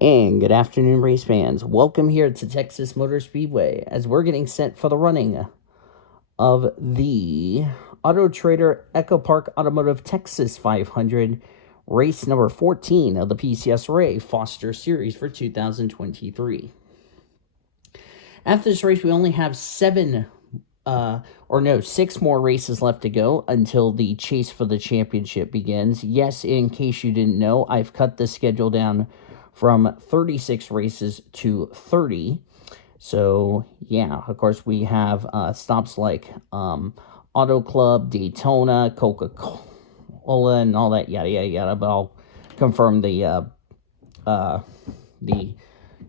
And good afternoon, race fans. Welcome here to Texas Motor Speedway as we're getting set for the running of the Auto Trader Echo Park Automotive Texas 500, race number 14 of the PCSRA Foster Series for 2023. After this race, we only have 6 more races left to go until the chase for the championship begins. Yes, in case you didn't know, I've cut the schedule down from 36 races to 30. So, yeah, of course, we have stops like Auto Club, Daytona, Coca-Cola, and all that, yada, yada, yada. But I'll confirm the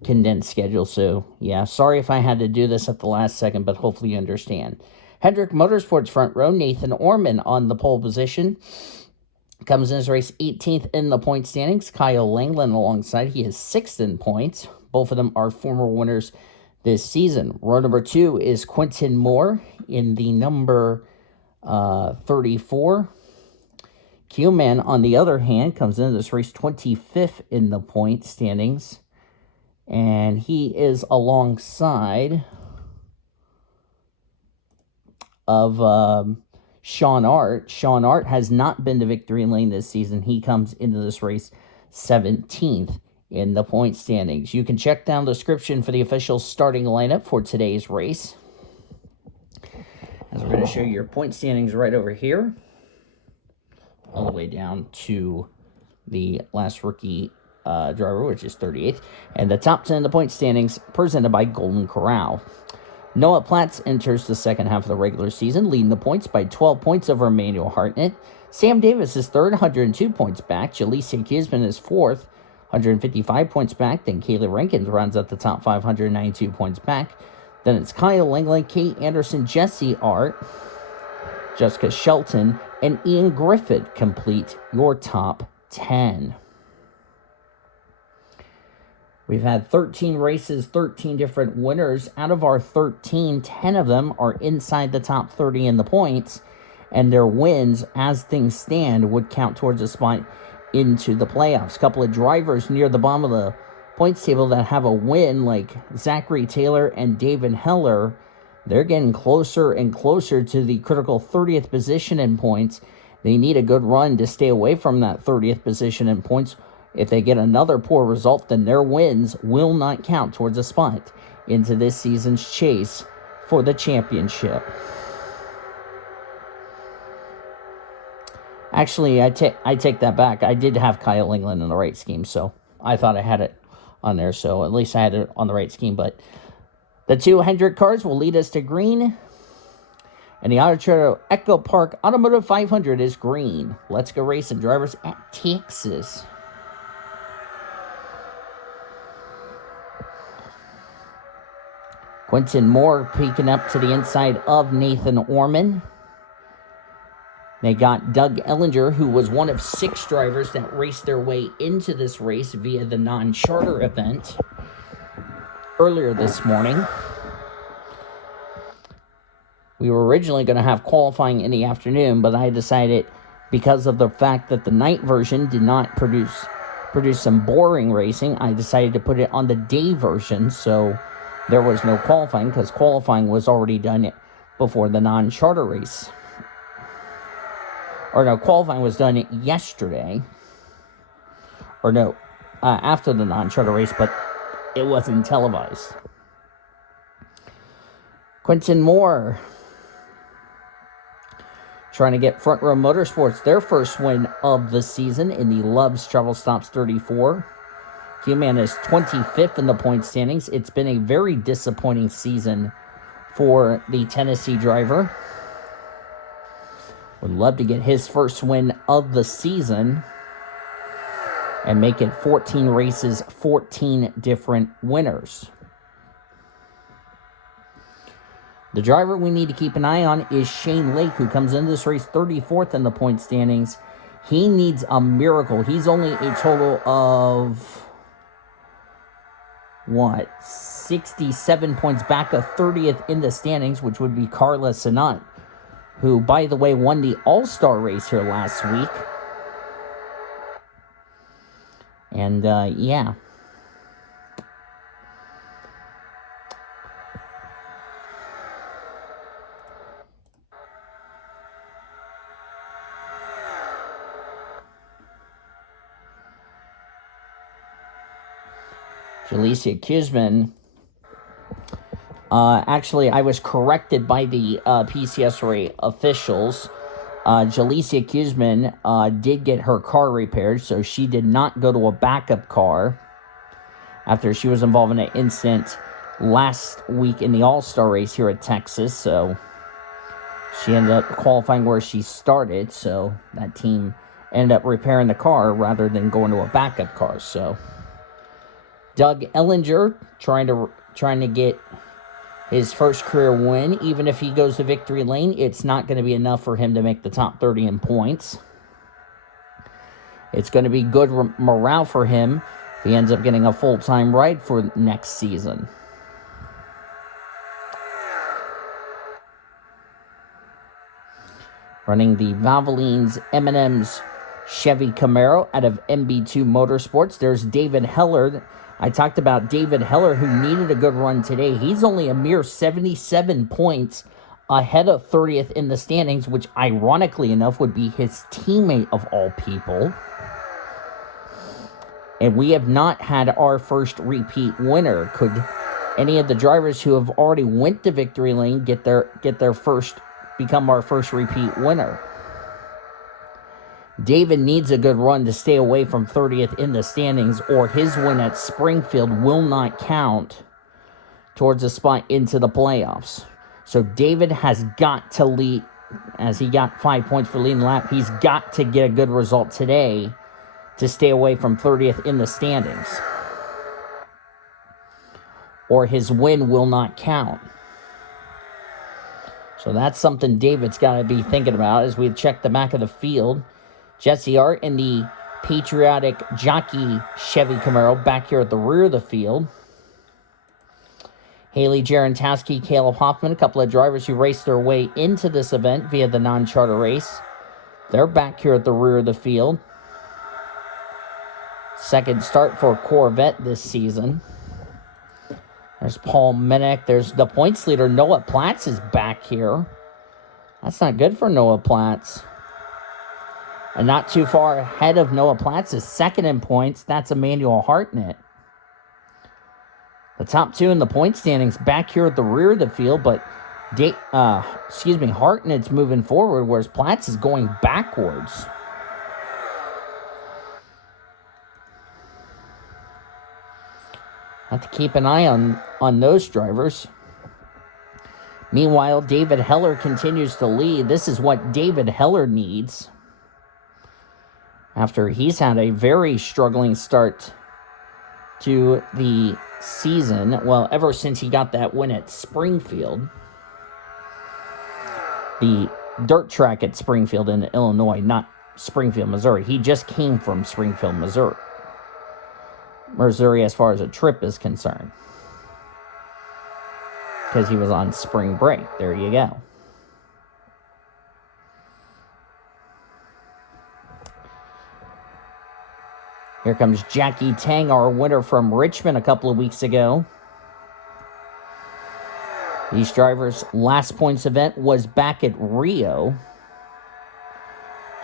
condensed schedule. So, yeah, sorry if I had to do this at the last second, but hopefully you understand. Hendrick Motorsports front row, Nathan Orman on the pole position. Comes in his race 18th in the point standings. Kyle Langland alongside. He is 6th in points. Both of them are former winners this season. Row number 2 is Quentin Moore in the number 34. Q-Man, on the other hand, comes into this race 25th in the point standings. And he is alongside of Sean Art. Sean Art has not been to victory lane this season. He comes into this race 17th in the point standings. You can check down the description for the official starting lineup for today's race, as we're going to show you your point standings right over here, all the way down to the last rookie driver, which is 38th, and the top 10 in the point standings presented by Golden Corral. Noah Platts enters the second half of the regular season, leading the points by 12 points over Emmanuel Hartnett. Sam Davis is third, 102 points back. Jaleesa Kisman is fourth, 155 points back. Then Kayla Rankins rounds out the top 592 points back. Then it's Kyle Langley, Kate Anderson, Jesse Art, Jessica Shelton, and Ian Griffith complete your top 10. We've had 13 races, 13 different winners. Out of our 13, 10 of them are inside the top 30 in the points, and their wins, as things stand, would count towards a spot into the playoffs. A couple of drivers near the bottom of the points table that have a win, like Zachary Taylor and David Heller, they're getting closer and closer to the critical 30th position in points. They need a good run to stay away from that 30th position in points. If they get another poor result, then their wins will not count towards a spot into this season's chase for the championship. Actually, I take that back. I did have Kyle England in the right scheme, so I thought I had it on there. So at least I had it on the right scheme. But the 2 Hendrick cars will lead us to green. And the Auto Trader Echo Park Automotive 500 is green. Let's go racing, drivers at Texas. Quentin Moore peeking up to the inside of Nathan Orman. They got Doug Ellinger, who was one of 6 drivers that raced their way into this race via the non-charter event earlier this morning. We were originally going to have qualifying in the afternoon, but I decided, because of the fact that the night version did not produce some boring racing, I decided to put it on the day version, so there was no qualifying, because qualifying was already done before the non-charter race. Or no, qualifying was done yesterday. Or no, after the non-charter race, but it wasn't televised. Quentin Moore trying to get Front Row Motorsports their first win of the season in the Love's Travel Stops 34. Q-Man is 25th in the point standings. It's been a very disappointing season for the Tennessee driver. Would love to get his first win of the season and make it 14 races, 14 different winners. The driver we need to keep an eye on is Shane Lake, who comes into this race 34th in the point standings. He needs a miracle. He's only a total of 67 points back of 30th in the standings, which would be Carla Sinat, who, by the way, won the All-Star race here last week. And, yeah. Jalecia Kisman. Actually, I was corrected by the PCSRA officials. Jalecia Kisman did get her car repaired, so she did not go to a backup car after she was involved in an incident last week in the All-Star race here at Texas. So she ended up qualifying where she started, so that team ended up repairing the car rather than going to a backup car. So Doug Ellinger trying to get his first career win. Even if he goes to victory lane, it's not going to be enough for him to make the top 30 in points. It's going to be good morale for him if he ends up getting a full-time ride for next season. Running the Valvolaine's M&M's Chevy Camaro out of MB2 Motorsports, there's David Heller. I talked about David Heller, who needed a good run today. He's only a mere 77 points ahead of 30th in the standings, which ironically enough would be his teammate of all people. And we have not had our first repeat winner. Could any of the drivers who have already went to victory lane become our first repeat winner? David needs a good run to stay away from 30th in the standings, or his win at Springfield will not count towards a spot into the playoffs. So David has got to lead, as he got 5 points for leading the lap. He's got to get a good result today to stay away from 30th in the standings, or his win will not count. So that's something David's got to be thinking about as we check the back of the field. Jesse Art in the patriotic jockey Chevy Camaro back here at the rear of the field. Haley Jarentowski, Caleb Hoffman, a couple of drivers who raced their way into this event via the non-charter race. They're back here at the rear of the field. Second start for Corvette this season. There's Paul Minnick. There's the points leader, Noah Platts, is back here. That's not good for Noah Platts. And not too far ahead of Noah Platts is second in points. That's Emmanuel Hartnett. The top two in the point standings back here at the rear of the field, but Hartnett's moving forward, whereas Platts is going backwards. Have to keep an eye on those drivers. Meanwhile, David Heller continues to lead. This is what David Heller needs, after he's had a very struggling start to the season. Well, ever since he got that win at Springfield, the dirt track at Springfield in Illinois, not Springfield, Missouri. He just came from Springfield, Missouri as far as a trip is concerned, because he was on spring break. There you go. Here comes Jackie Tang, our winner from Richmond a couple of weeks ago. These drivers' last points event was back at Rio.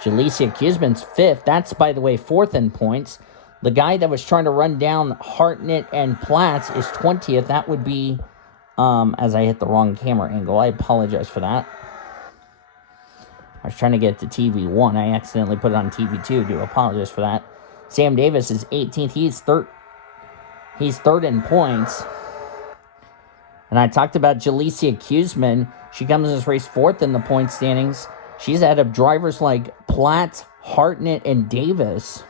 Jalecia Kisman's fifth. That's, by the way, fourth in points. The guy that was trying to run down Hartnett and Platts is 20th. That would be, as I hit the wrong camera angle. I apologize for that. I was trying to get to TV1. I accidentally put it on TV2. Do apologize for that. Sam Davis is 18th. He's third in points. And I talked about Jalecia Kisman. She comes in this race fourth in the point standings. She's ahead of drivers like Platt, Hartnett, and Davis.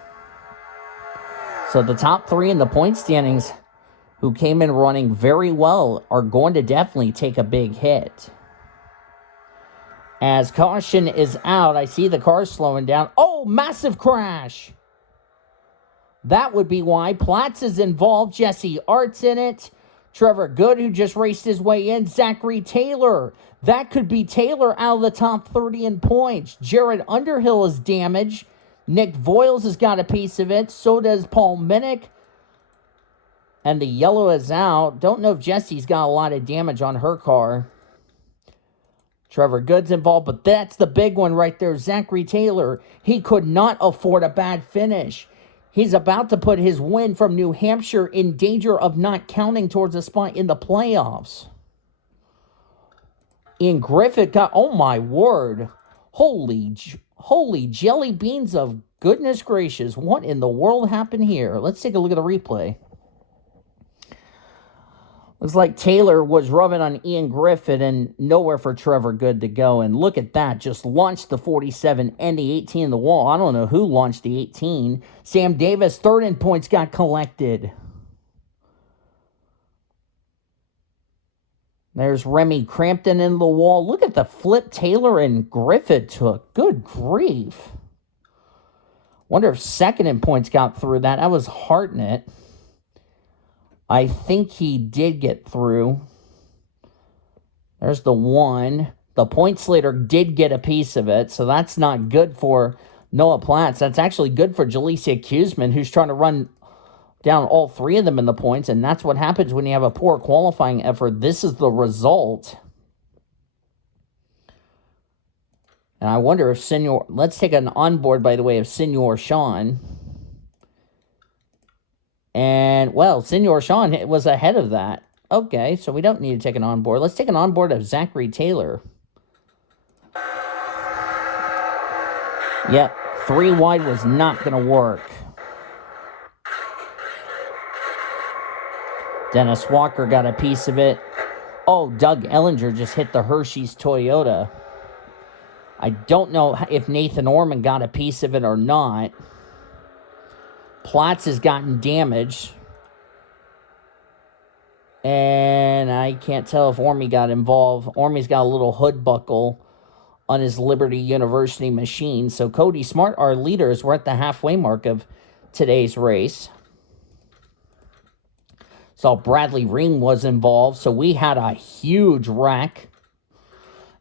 So the top three in the point standings, who came in running very well, are going to definitely take a big hit. As caution is out, I see the car slowing down. Oh, massive crash! That would be why. Platts is involved. Jesse Art's in it. Trevor Good, who just raced his way in. Zachary Taylor. That could be Taylor out of the top 30 in points. Jared Underhill is damaged. Nick Voiles has got a piece of it. So does Paul Minnick. And the yellow is out. Don't know if Jesse's got a lot of damage on her car. Trevor Good's involved, but that's the big one right there. Zachary Taylor. He could not afford a bad finish. He's about to put his win from New Hampshire in danger of not counting towards a spot in the playoffs. Ian Griffith got, oh my word, holy jelly beans of goodness gracious. What in the world happened here? Let's take a look at the replay. Looks like Taylor was rubbing on Ian Griffith and nowhere for Trevor Good to go. And look at that. Just launched the 47 and the 18 in the wall. I don't know who launched the 18. Sam Davis, third in points, got collected. There's Remy Crampton in the wall. Look at the flip Taylor and Griffith took. Good grief. Wonder if second in points got through that. That was Hartnett. I think he did get through. There's the one. The point slater did get a piece of it, so that's not good for Noah Platts. That's actually good for Jalecia Kuzman, who's trying to run down all three of them in the points, and that's what happens when you have a poor qualifying effort. This is the result. And I wonder if Senor... Let's take an onboard, by the way, of Senor Sean. And, well, Senor Sean was ahead of that. Okay, so we don't need to take an onboard. Let's take an onboard of Zachary Taylor. Yep, 3 wide was not going to work. Dennis Walker got a piece of it. Oh, Doug Ellinger just hit the Hershey's Toyota. I don't know if Nathan Orman got a piece of it or not. Platts has gotten damaged. And I can't tell if Ormy got involved. Ormy's got a little hood buckle on his Liberty University machine. So Cody Smart, our leaders, we're at the halfway mark of today's race. Saw Bradley Ream was involved. So we had a huge wreck.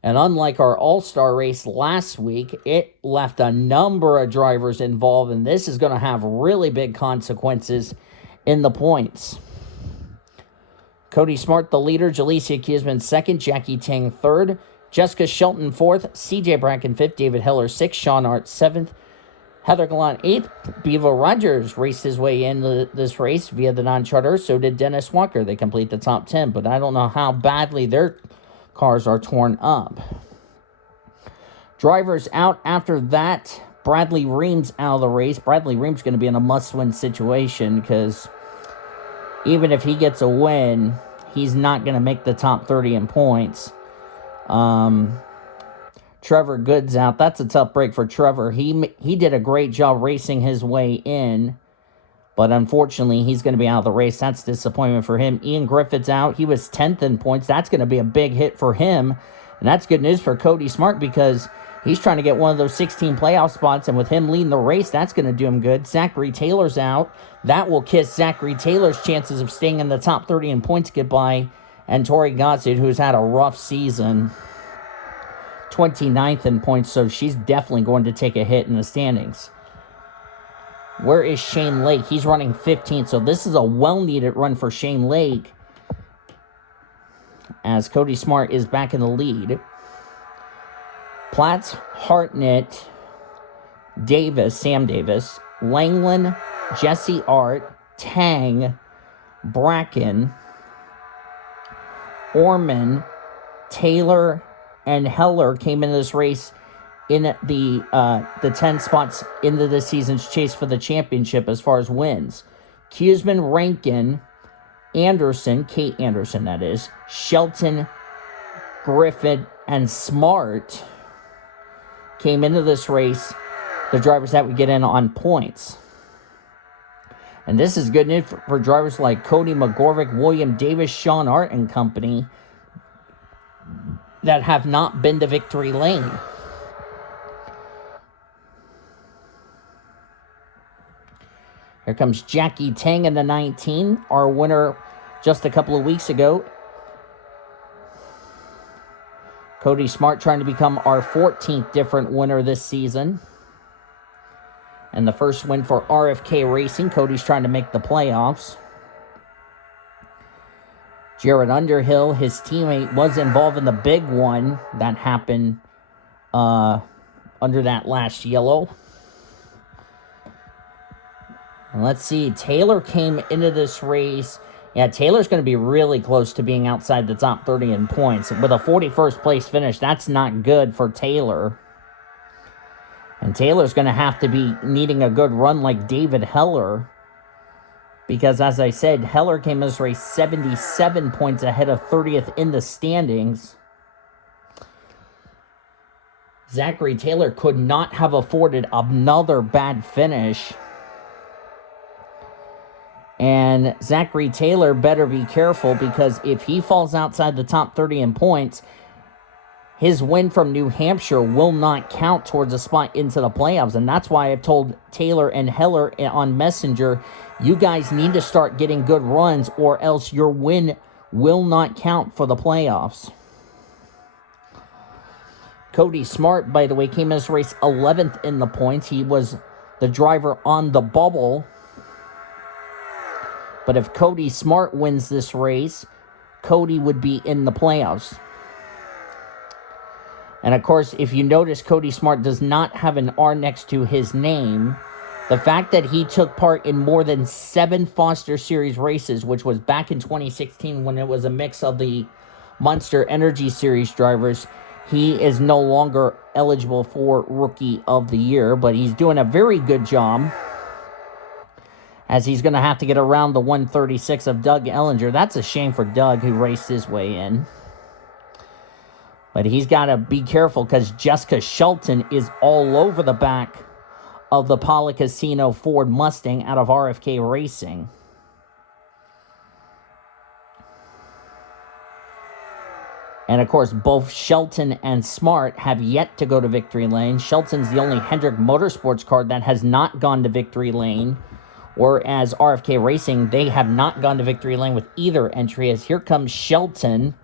And unlike our All-Star race last week, it left a number of drivers involved, and this is going to have really big consequences in the points. Cody Smart, the leader. Jalecia Kuzman, second. Jackie Tang, third. Jessica Shelton, fourth. CJ Bracken, fifth. David Heller, sixth. Sean Art, seventh. Heather Gallant, eighth. Bevo Rogers raced his way into this race via the non-charter. So did Dennis Walker. They complete the top 10, but I don't know how badly they're cars are torn up. Drivers out after that. Bradley Ream's out of the race. Bradley Ream's going to be in a must-win situation because even if he gets a win, he's not going to make the top 30 in points. Trevor Good's out. That's a tough break for Trevor. He did a great job racing his way in, but unfortunately, he's going to be out of the race. That's disappointment for him. Ian Griffith's out. He was 10th in points. That's going to be a big hit for him. And that's good news for Cody Smart because he's trying to get one of those 16 playoff spots. And with him leading the race, that's going to do him good. Zachary Taylor's out. That will kiss Zachary Taylor's chances of staying in the top 30 in points goodbye. And Tori Gossett, who's had a rough season, 29th in points. So she's definitely going to take a hit in the standings. Where is Shane Lake? He's running 15th, so this is a well-needed run for Shane Lake as Cody Smart is back in the lead. Platts, Hartnett, Davis, Sam Davis, Langland, Jesse Art, Tang, Bracken, Orman, Taylor, and Heller came into this race in the 10 spots into this season's chase for the championship as far as wins. Kuzman, Rankin, Anderson, Kate Anderson that is, Shelton, Griffin, and Smart came into this race, the drivers that would get in on points. And this is good news for drivers like Cody McGorvick, William Davis, Sean Art and company that have not been to victory lane. Here comes Jackie Tang in the 19, our winner just a couple of weeks ago. Cody Smart trying to become our 14th different winner this season. And the first win for RFK Racing. Cody's trying to make the playoffs. Jared Underhill, his teammate, was involved in the big one that happened under that last yellow. And let's see, Taylor came into this race. Yeah, Taylor's going to be really close to being outside the top 30 in points. With a 41st place finish, that's not good for Taylor. And Taylor's going to have to be needing a good run like David Heller. Because, as I said, Heller came in this race 77 points ahead of 30th in the standings. Zachary Taylor could not have afforded another bad finish. And Zachary Taylor better be careful, because if he falls outside the top 30 in points, his win from New Hampshire will not count towards a spot into the playoffs. And that's why I've told Taylor and Heller on Messenger, you guys need to start getting good runs, or else your win will not count for the playoffs. Cody Smart, by the way, came in this race 11th in the points. He was the driver on the bubble. But if Cody Smart wins this race, Cody would be in the playoffs. And of course, if you notice, Cody Smart does not have an R next to his name. The fact that he took part in more than 7 Foster Series races, which was back in 2016 when it was a mix of the Monster Energy Series drivers, he is no longer eligible for Rookie of the Year, but he's doing a very good job, as he's going to have to get around the 136 of Doug Ellinger. That's a shame for Doug, who raced his way in. But he's got to be careful, because Jessica Shelton is all over the back of the Pala Casino Ford Mustang out of RFK Racing. And of course, both Shelton and Smart have yet to go to Victory Lane. Shelton's the only Hendrick Motorsports car that has not gone to Victory Lane. Whereas RFK Racing, they have not gone to Victory Lane with either entry. As here comes Shelton,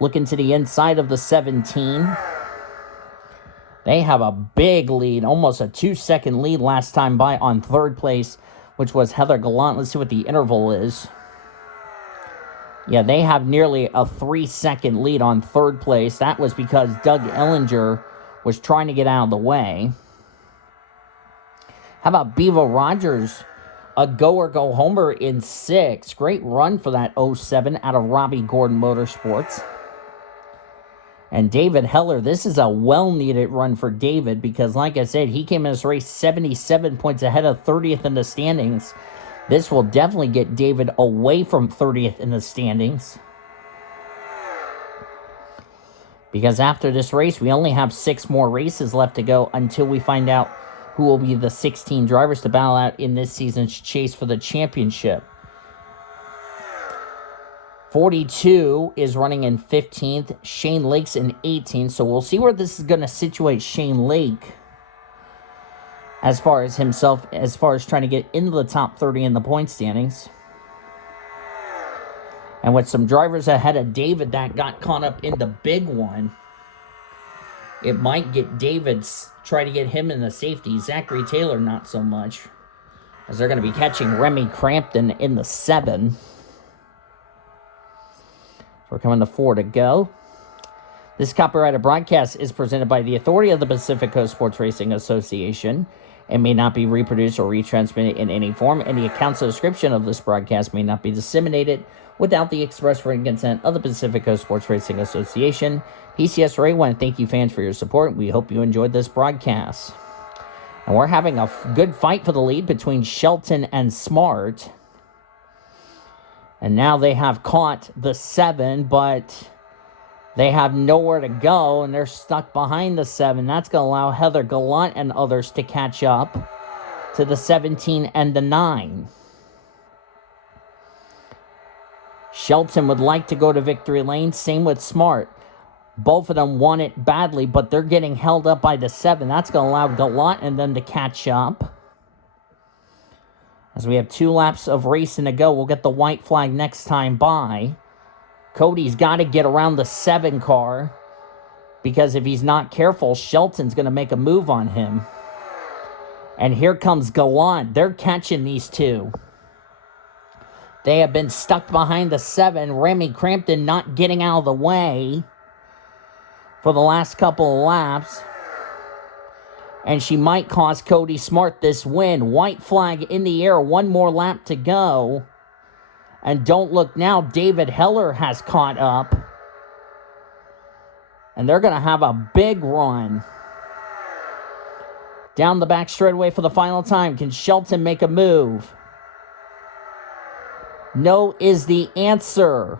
looking to the inside of the 17. They have a big lead, almost a 2-second lead last time by on third place, which was Heather Gallant. Let's see what the interval is. Yeah, they have nearly a 3-second lead on third place. That was because Doug Ellinger was trying to get out of the way. How about Bevo Rogers? A go or go homer in 6. Great run for that 07 out of Robbie Gordon Motorsports. And David Heller, this is a well-needed run for David, because like I said, he came in this race 77 points ahead of 30th in the standings. This will definitely get David away from 30th in the standings, because after this race, we only have 6 more races left to go until we find out who will be the 16 drivers to battle out in this season's chase for the championship. 42 is running in 15th. Shane Lake's in 18th. So we'll see where this is going to situate Shane Lake as far as himself, as far as trying to get into the top 30 in the point standings. And with some drivers ahead of David that got caught up in the big one, it might get David's, try to get him in the safety. Zachary Taylor, not so much, as they're going to be catching Remy Crampton in the 7. We're coming to 4 to go. This copyrighted broadcast is presented by the authority of the Pacific Coast Sports Racing Association and may not be reproduced or retransmitted in any form. Any accounts or description of this broadcast may not be disseminated without the express written consent of the Pacific Coast Sports Racing Association. PCSRA want to thank you fans for your support. We hope you enjoyed this broadcast. And we're having a good fight for the lead between Shelton and Smart. And now they have caught the 7, but they have nowhere to go, and they're stuck behind the 7. That's going to allow Heather Gallant and others to catch up to the 17 and the 9. Shelton would like to go to Victory Lane. Same with Smart. Both of them want it badly, but they're getting held up by the 7. That's going to allow Gallant and them to catch up. As we have 2 laps of racing to go, we'll get the white flag next time by. Cody's got to get around the 7 car, because if he's not careful, Shelton's going to make a move on him. And here comes Gallant. They're catching these 2. They have been stuck behind the 7. Remy Crampton not getting out of the way for the last couple of laps. And she might cost Cody Smart this win. White flag in the air. One more lap to go. And don't look now. David Heller has caught up. And they're going to have a big run. Down the back straightaway for the final time. Can Shelton make a move? No is the answer.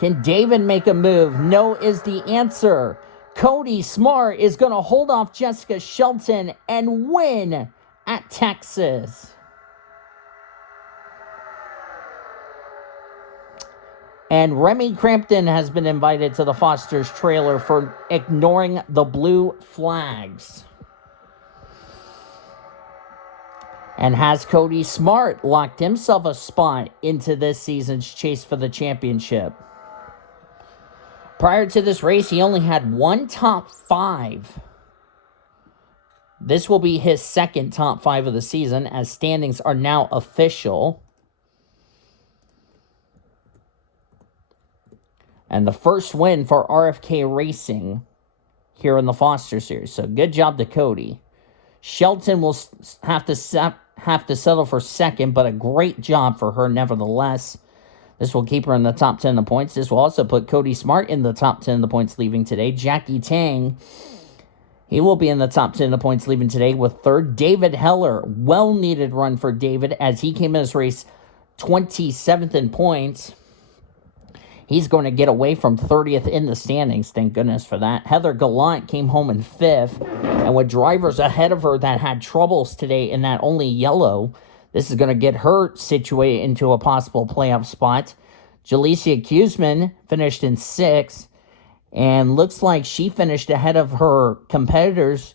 Can David make a move? No is the answer. Cody Smart is going to hold off Jessica Shelton and win at Texas. And Remy Crampton has been invited to the Foster's trailer for ignoring the blue flags. And has Cody Smart locked himself a spot into this season's chase for the championship? Prior to this race, he only had one top 5. This will be his second top 5 of the season, as standings are now official. And the first win for RFK Racing here in the Foster Series. So good job to Cody. Shelton will have to settle for second, but a great job for her nevertheless. This will keep her in the top 10 of the points. This will also put Cody Smart in the top 10 of the points leaving today. Jackie Tang, he will be in the top 10 of the points leaving today with third. David Heller, well-needed run for David as he came in this race 27th in points. He's going to get away from 30th in the standings. Thank goodness for that. Heather Gallant came home in 5th. And with drivers ahead of her that had troubles today in that only yellow, this is going to get her situated into a possible playoff spot. Jalecia Kuzman finished in 6th. And looks like she finished ahead of her competitors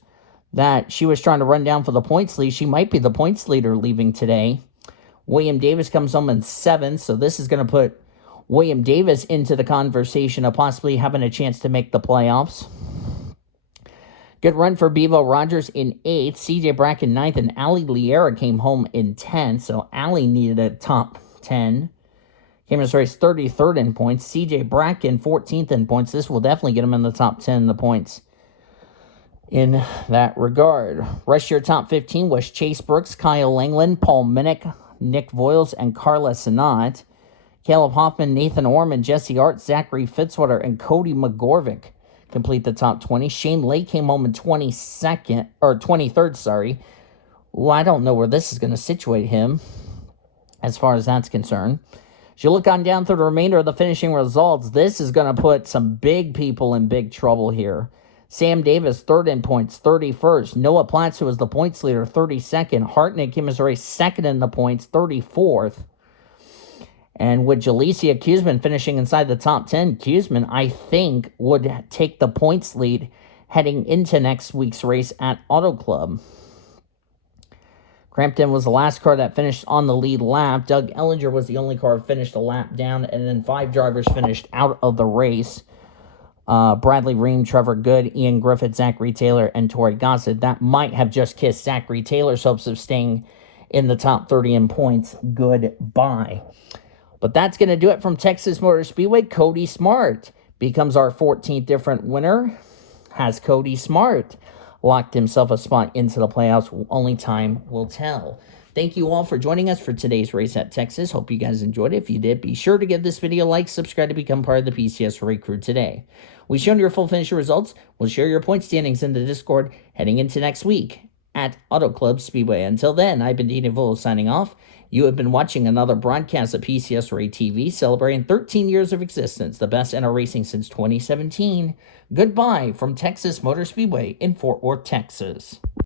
that she was trying to run down for the points lead. She might be the points leader leaving today. William Davis comes home in 7th. So this is going to put William Davis into the conversation of possibly having a chance to make the playoffs. Good run for Bevo Rogers in 8th. CJ Bracken 9th. And Ali Liera came home in 10th. So Ali needed a top 10. Came in this race 33rd in points. CJ Bracken 14th in points. This will definitely get him in the top 10 in the points in that regard. Rest of your top 15 was Chase Brooks, Kyle Langland, Paul Minnick, Nick Voiles, and Carla Sinat. Caleb Hoffman, Nathan Orman, Jesse Art, Zachary Fitzwater, and Cody McGorvick complete the top 20. Shane Lake came home in 23rd, sorry. Well, I don't know where this is going to situate him as far as that's concerned. As you look on down through the remainder of the finishing results, this is going to put some big people in big trouble here. Sam Davis, 3rd in points, 31st. Noah Platts, who was the points leader, 32nd. Hartnett came as a race 2nd in the points, 34th. And with Jalecia Kuzman finishing inside the top 10, Kuzman, I think, would take the points lead heading into next week's race at Auto Club. Crampton was the last car that finished on the lead lap. Doug Ellinger was the only car that finished a lap down, and then 5 drivers finished out of the race. Bradley Ream, Trevor Good, Ian Griffith, Zachary Taylor, and Torrey Gossett. That might have just kissed Zachary Taylor's hopes of staying in the top 30 in points goodbye. But that's going to do it from Texas Motor Speedway. Cody Smart becomes our 14th different winner. Has Cody Smart locked himself a spot into the playoffs? Only time will tell. Thank you all for joining us for today's race at Texas. Hope you guys enjoyed it. If you did, be sure to give this video a like, subscribe to become part of the PCSRA crew today. We've shown your full finisher results. We'll share your point standings in the Discord heading into next week at Auto Club Speedway. Until then, I've been Dean Volo signing off. You have been watching another broadcast of PCSRA TV, celebrating 13 years of existence, the best in our racing since 2017. Goodbye from Texas Motor Speedway in Fort Worth, Texas.